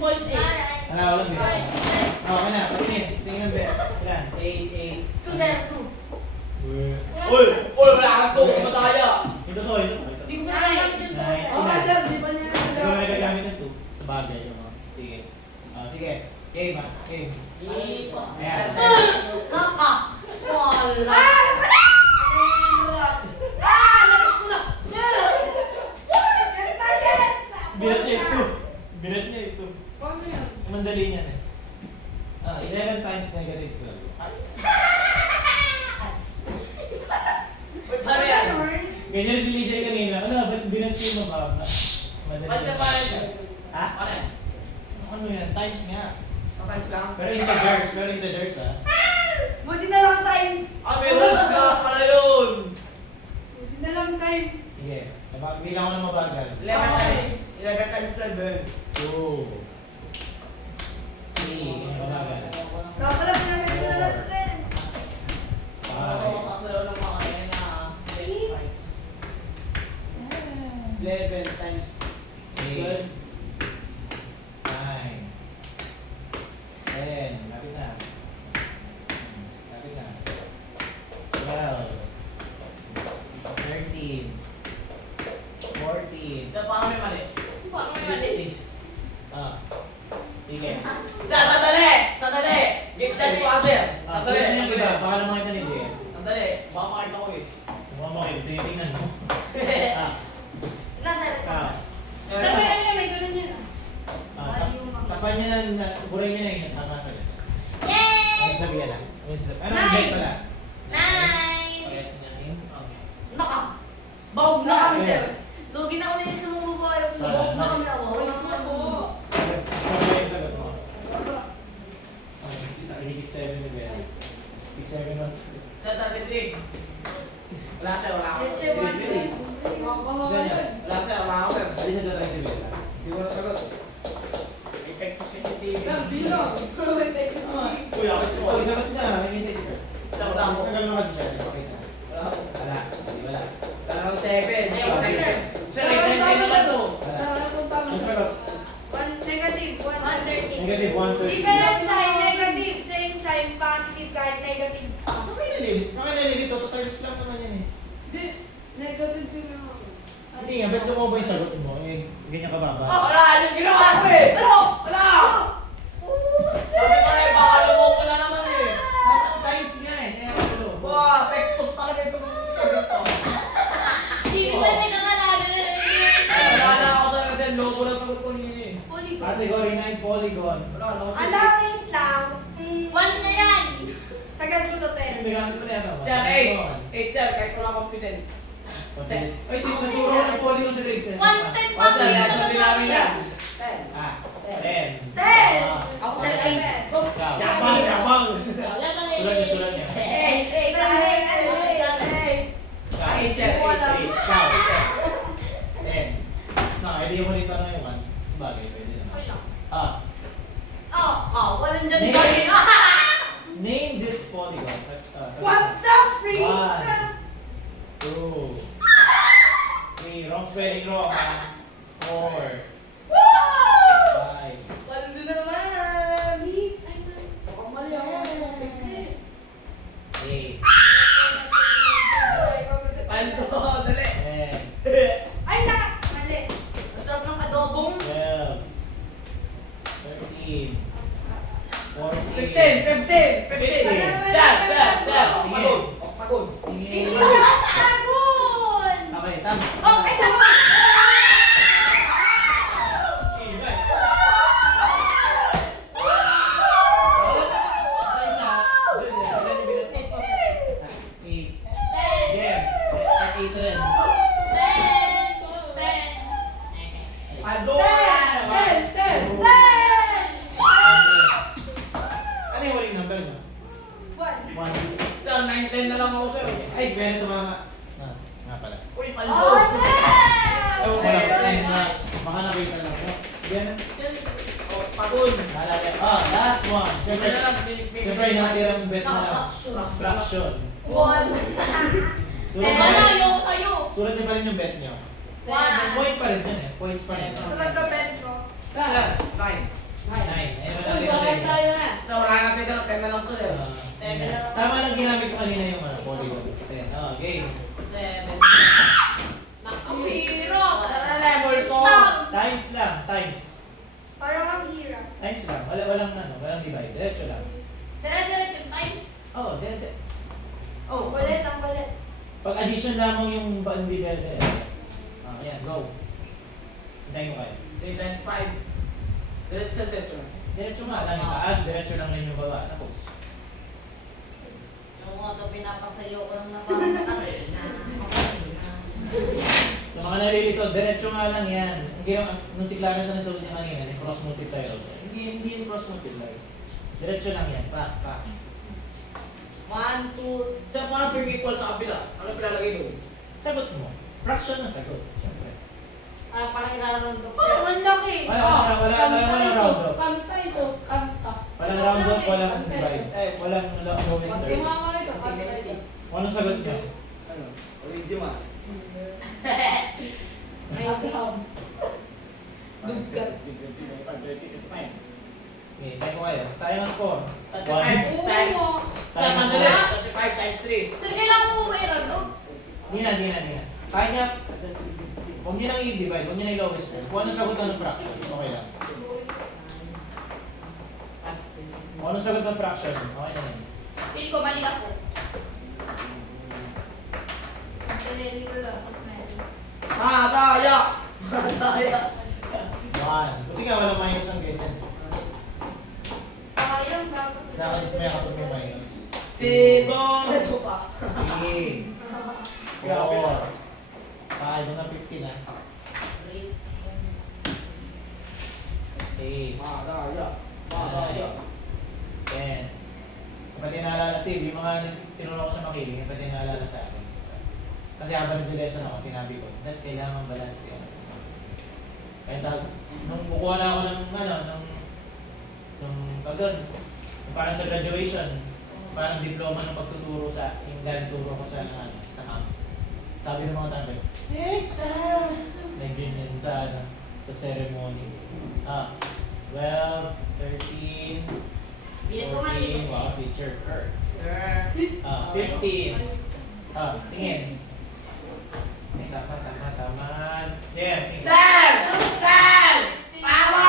6.8. Walang bet. Okay na, patingin. Tingin ang bet. Ilan? 8. 202. Uy, wala kang to, mataya. Ito to, ito. Hindi ko nagagamit yung Nine. boss. Oo, sir, di pa niya Ito mo nagagamit ng 2. Sa bagay yung mga. Sige. Sige. Game ha. Game. Ayan. Naka. Wala. Lakas ko na. Sir! Sir, bakit? Binat niya ito. Binat niya ito. Paano yan? Mandali niya eh. 11 times negative 12. Ano yan? Ganyan si Lijay kanina. Ano, ba't binat niya yung mababa? Ba't siya parang siya? Ha? Ano yan? Ano yan? Times nga. Times lang? Pero integers ha. Buti na lang times. May rules ka pala yun. Buti na lang times. Sige. Bilang ko na mabagal. 11 times 12. 2. 3. Mabagal. Kapala pinagkakita na natin. 11 times 12. 9. 10. Lapit na. 12. 13. 14. Sa pa kami mali. Paano may mali? 50. Sige. Sandali! Give test father. Pwede na yung iba. Baka naman kita ni Jay. Sandali, baka makita ko eh. Kung mo kayo, tinitingnan mo. Nasa rin. Sabi Sabi ano may ganun yun tapan niya na, buray niya na yun. Tama sa ito. Yay! Ano sabi ka lang? Ano ang bet pala? 9! Parehas niya rin. Naka! Bawag na kami, Okay. sir. Lugi na kami sa mga babae. Bawag na kami ako. Wala naman po. Sabi yung sagot mo. 6-7 ni Ben. 6-7 was. Sa 33. Wala sir, wala ako. Let's say one. Bilis. Saan yan? Wala sir, wala ako sir. Alis na tayo si Ben. Hindi ko nasagot. May pektos kasi TV. Di lang. May pekos na. Uy, ako ito. Oh, isagot niya. Nakikita si Ben. Wala ako. Tagal mo kasi siya. Pakita. Wala ako. Wala. Hindi wala. Wala ako 7. Ayun, sir. Sir, nag-10 naman to. Sa wala pong tama, Ang sir. sagot. Negative. 130. Negative 130. Different sign, negative. Same sign, positive kahit negative. Saan kayo nalilito? Saan kayo nalilito? 2 times lang naman yan eh. Di, negative din ako. Hindi nga, ba't lumaw ba yung sagot mo? Eh, ganyan ka baba. Wala, anong ginawa ko eh? Wala! Sabi ko na eh, baka lumaw ko na naman eh. Times nga eh. Kaya ka tulo. Wow, pektos talaga itong sagot ko. Hindi ba may kakalaga na Wala na ako sa kasi loko na sagot ko niya eh. Category 9 polygon. Wala, loko. Alawin lang. 1 na yan! Sagad ko to 10. Hindi gamit ko na yan. Sir, 8 sir, kahit wala confident. Ay, di ko naturo ng polygon sa grades eh. 110 pa Oh, sir, sabi namin yan. 10. 10. Ako sa 8. Ikaw. Yabang! Wala pa na Sulat niya, sulat niya. Kahit sir, Wala. 8. Ikaw. 10. No, hindi mo rin tanong yung 1. Sabagay, pwede naman. Walang dyan Name- kami. Name this polygon. What the freak? 1, 2, 3. Wrong spelling wrong. 4, 5. Pando na naman. 6. Baka mali ako. 8, Pando, dali. 10, Ay, mali. Ang sarap ng adobong. 12, 13, 14. 15. Sir. Pagod. Hindi ko siya katagon! Okay, tama. Oh, ay tama! Pando. Ano yung huling number mo? 1. Sir, 9-10 na lang ako sir. Ay, Bennett tumama. Nga pala. Uy, Oh, pando. Oh, wala pa rin na. Baka nakita lang ako. Bennett. Oh, pagod. Naalala. Last one. Siyempre, Siyempre na lang. siyempre natirang bet na lang. Fraction. Sulat Ano, niyo ayoko sa'yo. sulat niyo pa rin yung bet niyo. One. Point pa rin yan eh. Points pa rin. Talaga bet ko. Sir, 9. kanina yung ano, polygon. 10. Oh, game. 7. Nakapiro. Ano level ko? Times lang, times. Parang ang hirap. Times lang. Walang divide. Diretso lang. Dire-diretso yung times. Oh, diretso. Oh, Ulit, ang ulit. Pag addition lamang yung divide. Ah, ayan, go. Hintayin ko kayo. 3 times 5. Diretso sa teto. Diretso nga lang yung taas, diretso lang rin yung baba. Tapos. Yung mga ito pinapasayo ko lang na parang Sa mga narilito, diretso nga lang yan. Nung si Clarence na nasulit niya kanina, yung cross multiplier. Hindi yung cross multiply. Diretso lang yan. Pa. 1, 2, Saan parang per equal sa kabila? Ano pilalagay doon? Sagot mo. Fraction na sagot. Siyempre. parang ilalaro ko. Parang ang laki. Walang round up. Kanta ito, kanta. Walang round up, walang divide. Walang lowest Pag third. tumama ito, kanta ito. Anong sagot niyo? Ano? Original. Ay, grab. Dugat. Okay, tayo ko kayo. Sayang ang score. 1. 35 times. Sa sandali. 35 times 3. Sir, kailangan mo mayroon, no? Di na. Kaya niya, huwag niyo lang i-divide, huwag niyo lang i-lowest third. Kung anong sagot ng fraction, okay lang. Kung anong sagot ng fraction, okay na yan. Feel ko, mali ako. Pinili ko lang. Cosmetic. Madaya! Madaya! 1. Buti nga walang minus ang ganyan. Sayang, dapat. Nakakits mo yung kapag may minus. Si Don! Ito pa. 3. 4. 5. Hanggang 15 ah. 8. Madaya! Madaya! 10. Kapag naalala si yung mga tinulong ko sa makiling, kapag naalala sa akin. Kasi habang nag-lesson ako, sinabi ko, that kailangan balance yan. Kaya nung kukuha na ako ng parang sa graduation, parang diploma ng pagtuturo yung galing turo ko sa camp. Sabi ng mga tatay, nag-ganyan sa ceremony. 12, 13, 14, wow, teacher, Kurt. Sir. 15. Tingin. Tama. Yeah, tingin. Sam! Sam! Tama!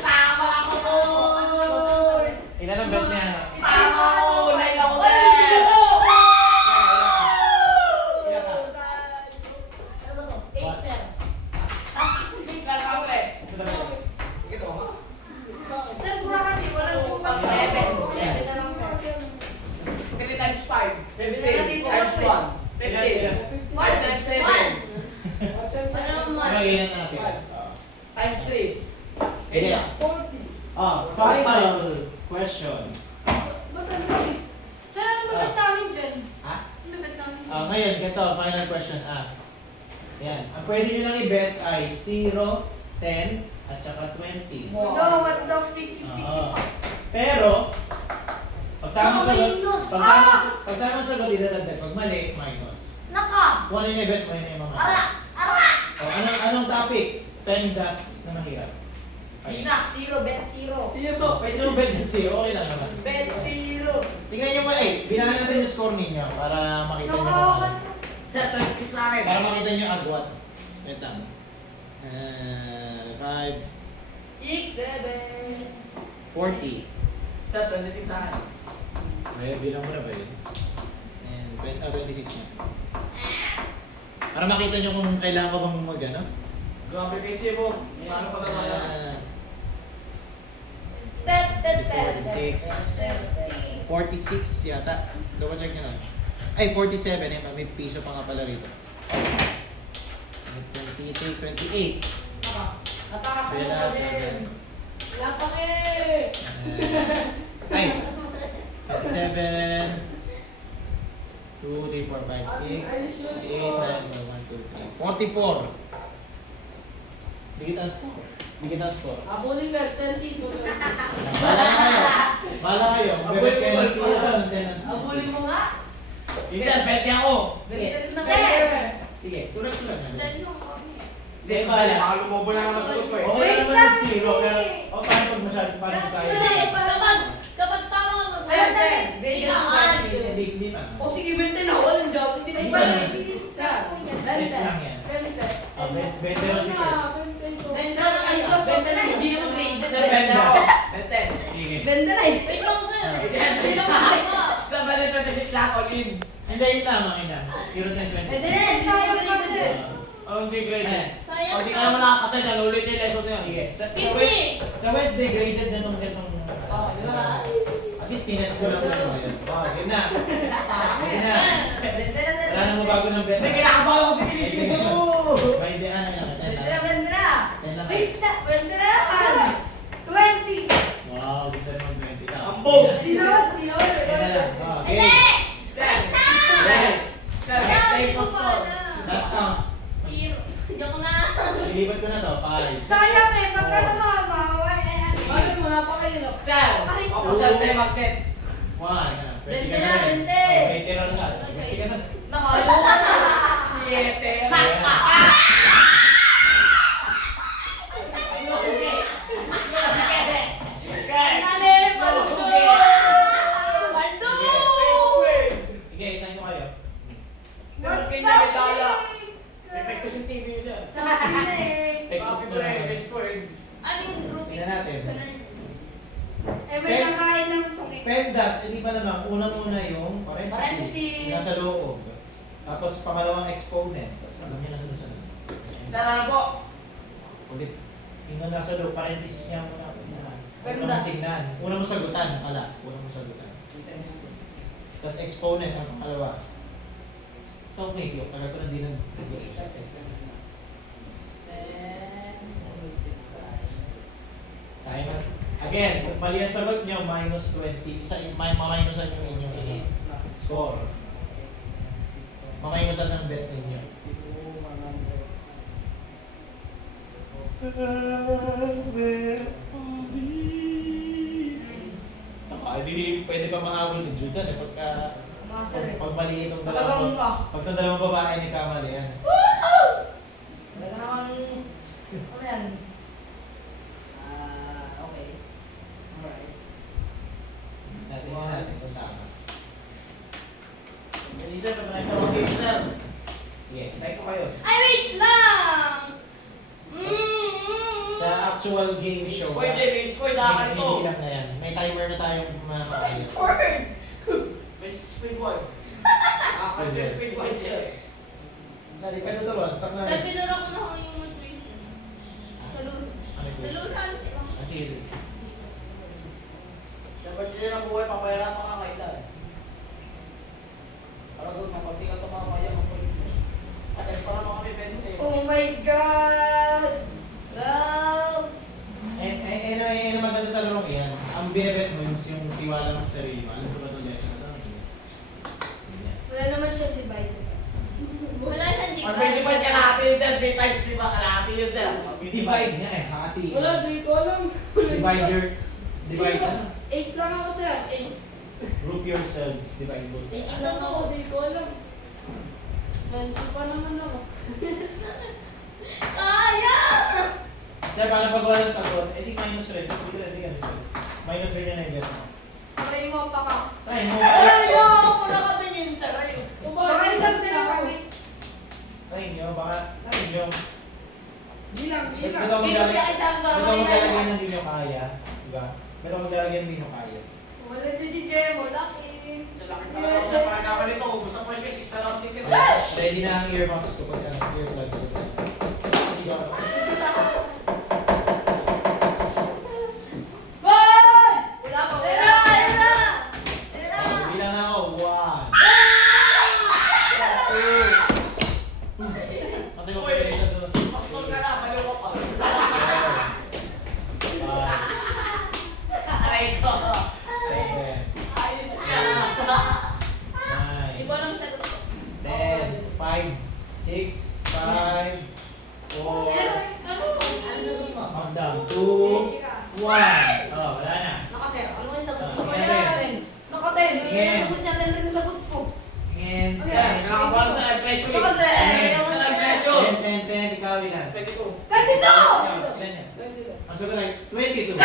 Tama ako doon! Ilan ang bet niya? Tama ako! Lain ako, Ay, Sam! Ilan ka? Ano to? 8, sir. Kakape! Ilan ka? Ito ha? Sir, pura kasi. Walang bukas. 7 na lang, sir. 3 times 5. 15 15 times 1. Ilan? 15. 5 times 7. Ano naman? Ano ilan na natin? Times 3. Ilan? Final question. Ba't ang laki? Sir, ano ba bet namin dyan? Ha? Ano bet namin? Ngayon, ganito, final question. Yan. Ang pwede nyo lang i-bet ay 0, 10, at saka 20. No, what the freaky Oo. Pero, pag tamang sagot, Minus. pag tamang sagot, idadagdag. Pag mali, minus. Naka! Kung ano yung i-bet mo, yun yung mga. Ara! O, anong topic? 10 das na mahirap. Di na, 0, bet 0. Pwede mo bet ng 0, okay lang naman. Bet 0. Tingnan nyo mo, bilangan natin yung score ninyo para makita nyo kung ano. Sa 26 sa akin. Para makita nyo yung agwat. Wait lang. 5, 6, 7. 40. Sa 26 sa akin. May bilang mo na ba yun? And 26 na. Para makita nyo kung kailangan ko bang ano? Grabe kasi mo. May ano pa na kaya. 46 yata. Double check nyo lang. Ay, 47 eh. May piso pa nga pala rito. 26, 28. Natakas Kaya mo na, pa din. Wala pa eh! Ay! 27, 2, 3, 4, 5, 6, 8, 9, 1, 2, 3, 44. Dikit ang score. Dikit ang score. Abulin ka, 30. Bala kayo. Bebet kayo ng sila. Abulin mo nga. Isa, bete ako. Bete na Hindi. kayo. Sige, sulat-sulat na. Dahil yung kami. Hindi, bahala. Baka lumobo na naman sa ko eh. Okay lang naman ng zero, pero paano pag masyado, paano tayo? Kapag tama, Ayaw, Hindi pa. O sige, 20 na. Walang job. Hindi na Ay, iba. ba? This is na po yan. Yes lang yan. 20. Ah, 20 raw si Kurt. 20 na kayo. 20 na. Hindi naman graded. Depende ako. Benten. Sige. Ganda na eh. Wait lang na. Ah. Hindi lang ako. Sa bali 26 lang ako, Lin. Hindi, yung tama, ina. 0, 10, 20. Hindi, sayang kasi. Oh, hindi graded. Sayang. Oh, hindi ka naman nakapasa dyan. Ulit yung lesson na yun. Sige. Sa 50. Wednesday, graded na nung ganitong... Oh, di ba? At least tinest ko lang yun. Oh, game na. Game na. Wala nang mabago ng bet. Hindi, kinakabahan ko si Pilipino. May idean na lang. Bendera, bendera. 10 lang. Wait na, bendera. 20. Wow, gusto naman 20. Ah, Ambog! game na. Game na lang. Oh, Hindi! game. Sir! Yes. Sir, next time po score. Last count. Zero. Joke na. Ilipat ko na to. 5. Sayang eh, pagka namamawa eh. Bakit mo napakailok? Sir! Kapusal tayo magnet. 1. 20 na, 20. 20 na lang. 20 ka na. Nakalo ka na. 7. Nalim! Paldo! Paldo! Sige, itayin ko kayo. Epektos yung TV nyo dyan. Sa akin eh. Pektos na naman. Ano yung grouping? Tingnan natin. Eh, may nakain ng tungik. Pemdas, hindi ba naman, una-una yung parenthesis Parenthesis. nasa loob. Tapos pangalawang exponent. Tapos alam niya na sunod-sunod. Sir, ano po? Ulit. Yung nasa loob, parenthesis niya muna. Una Pemdas. mong tingnan. Una mong sagutan. Pala. Una mong sagutan. Tapos exponent ang pangalawa. So, okay. Yung tagal ko na din ng Simon. Again, kung mali ang sagot niyo, minus 20. Maminusan yung inyong score. Maminusan ng bet ninyo. Hindi pwede pa mahabol ni Judan eh pagka Master eh. pag mali itong Talagang ka. pag itong dalawang babae ni Kamali yan. Talaga naman, ano yan? Okay. Alright. Natin yan natin kung tama. Sir, kapag nagtawag kayo, sir. Sige, try ko kayo. Ay, wait lang! Sa actual game show, May score na hindi lang na yan. May timer na tayong mga maayos. May speed boy. May speed boy siya. Dali, pwede ito ba? Stop na. Dahil pinura ko na ako yung motivation. Salusan. Ano po? Salusan. Ah, sige. Dapat yun ang buhay, papayara pa ka kahit saan. Para doon, makunti ka tumamaya, sakit pa naman kami 20. Oh my God! Wow! Eh, maganda sa larong yan. Ang binibet mo yung tiwala ng sarili mo. Alam ko ba ito lesson na ito? Wala naman siya divided. Wala siyang Pag may divide kalahati yun, sir. 3 times 3 ba kalahati yun, sir? Divide niya eh, hati. Wala, di ko alam. Divide ano? 8 lang ako sir. 8. Group yourselves, divide both. Ito to, di ko alam. 20 pa naman ako. Sayang! Sir, paano pag walang sagot? Eh di minus rin. Hindi ka minus rin. Minus rin yan ang bet mo. Try mo pa ka. Try mo. Alam niyo, ako nakatingin, sir. Ayun. Baka isang sila kami. Try nyo, baka try nyo. Bilang, Ba't bilang. ito maglalagay isang ba't ito maglalagay ng hindi nyo kaya? Diba? Ba't ito maglalagay ng hindi nyo kaya? Wala dyan si Jemo, laki. Sa laki talaga ako sa pagkakalito. Gusto ko yung 6 na lang ticket. Ready na ang earmuffs ko pag earplugs ko. Sige ako. Wala pa. Tara, tara! Bilang na ako. 1. Pati ko pwede sa doon. Pastor ka na, baliw ka pa. Aray ko. Ayos ka. Di ko alam sa ito. 10, 5, 6, 5, 4, Ano sagot mo? countdown, 2, 1. Oh, wala na. Nakasir, ano yung sagot ko? Ah, Ayan. Nakaten, ano Ayan. yung sagot niya? Ano yung sagot ko? Tingin. Yan, nakakabalo sa live pressure. Kasi, Sa live pressure. 10, ikaw ilan? 22. Kanino! Ilan yan? Ang sagot ay 22.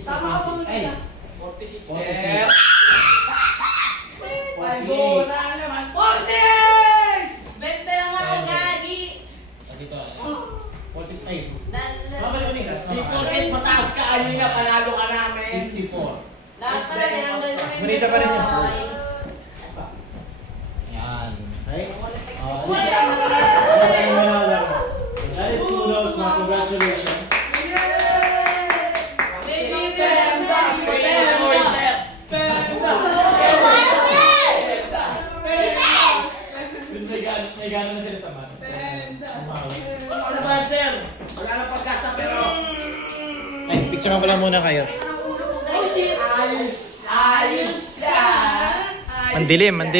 46 Tama ka po, Ay, Luisa. 46, 46. sir. Palgo na naman. 40! 20 lang ako, Seven. Gagi. dito. 45. Lala. Mabalik ko nisa. Di porket mataas ka kanina, panalo ka namin. 64. Nasa, tinanggal ko yung Marisa pa rin yung Bitcoin. first. Yan. Okay? Uy, Lisa. ang mga- Lisa Emeralda. That is kudos. Congratulations. May gano'n na sila sa mat. Ano ba, sir? Wala nang pagkasa, pero... Ay, picture mo pala muna kayo. Oh shit! Ayos! Ayos! Mandilim, mandilim.